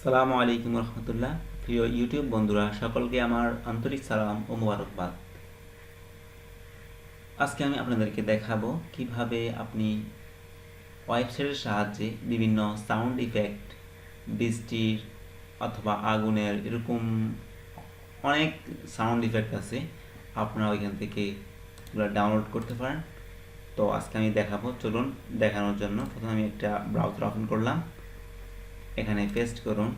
আসসালামু আলাইকুম রহমতুল্লাহ। প্রিয় ইউটিউব বন্ধুরা সকলকে আমার আন্তরিক সালাম ও মোবারকবাদ। আজকে আমি আপনাদেরকে দেখাবো কিভাবে আপনি ওয়েবসাইটের সাহায্যে বিভিন্ন সাউন্ড ইফেক্ট, বৃষ্টির অথবা আগুনের এরকম অনেক সাউন্ড ইফেক্ট আছে, আপনারা ওইখান থেকে এগুলো ডাউনলোড করতে পারেন। তো আজকে আমি দেখাবো, চলুন দেখানোর জন্য প্রথমে আমি একটা ব্রাউজার ওপেন করলাম। এখানে পেস্ট করুন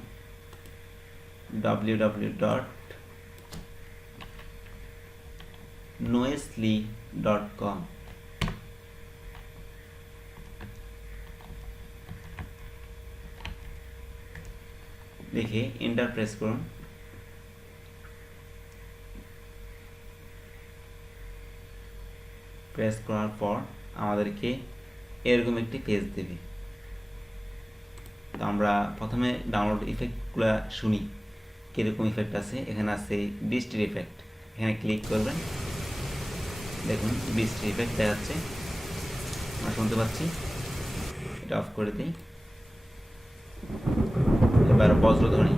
www.noisely.com। লিখে এন্টার প্রেস করুন। প্রেস করার পর আমাদেরকে এরকম একটি পেজ দেবে। তো আমরা প্রথমে ডাউনলোড ইফেক্টগুলো শুনি কীরকম ইফেক্ট আছে। এখানে আছে বৃষ্টির ইফেক্ট, এখানে ক্লিক করবেন। দেখুন বৃষ্টির ইফেক্ট দেখাচ্ছে, আমরা শুনতে পাচ্ছি। এটা অফ করে দিই। এবার বজ্রধ্বনি,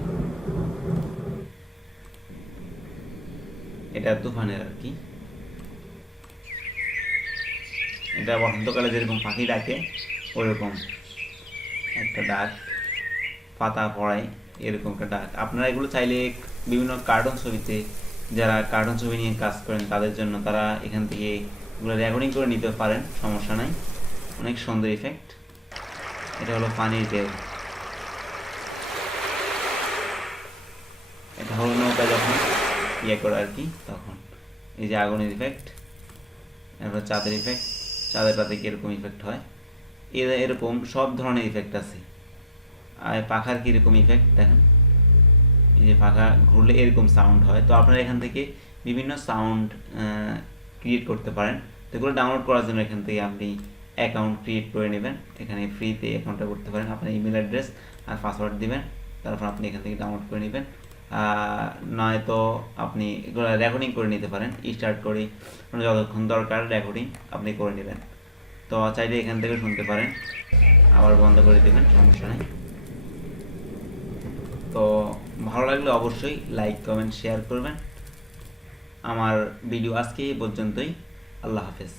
এটা তুফানের আর কি। এটা বসন্তকালে যেরকম পাখি ডাকে ওরকম একটা ডাক, পাতা পড়ায় এরকম একটা ডাক। আপনারা এগুলো চাইলে বিভিন্ন কার্টুন ছবিতে, যারা কার্টুন ছবি নিয়ে কাজ করেন তাদের জন্য তারা এখান থেকে এগুলো রেকর্ডিং করে নিতে পারেন, সমস্যা নাই। অনেক সুন্দর ইফেক্ট। এটা হলো পানির ঢেউ, এটা হলো নৌকা যখন ইয়ে করে আর কি তখন। এই যে আগুনের ইফেক্ট, এরপর চাঁদের ইফেক্ট, চাঁদের পাতে কীরকম ইফেক্ট হয়, এরকম সব ধরনের ইফেক্ট আছে। আর পাখার কীরকম ইফেক্ট দেখেন, এই যে পাখা ঘুরলে এরকম সাউন্ড হয়। তো আপনারা এখান থেকে বিভিন্ন সাউন্ড ক্রিয়েট করতে পারেন। তো এগুলো ডাউনলোড করার জন্য এখান থেকে আপনি অ্যাকাউন্ট ক্রিয়েট করে নেবেন। এখানে ফ্রিতে অ্যাকাউন্টটা করতে পারেন। আপনার ইমেল অ্যাড্রেস আর পাসওয়ার্ড দিবেন, তারপর আপনি এখান থেকে ডাউনলোড করে নেবেন। নয়তো আপনি এগুলো রেকর্ডিং করে নিতে পারেন, স্টার্ট করে যতক্ষণ দরকার রেকর্ডিং আপনি করে নেবেন। তো চাইলে এখান থেকে শুনতে পারেন, আবার বন্ধ করে দেবেন, সমস্যা নেই। তো ভালো লাগলে অবশ্যই লাইক, কমেন্ট, শেয়ার করবেন। আমার ভিডিও আজকে এই পর্যন্তই। আল্লাহ হাফেজ।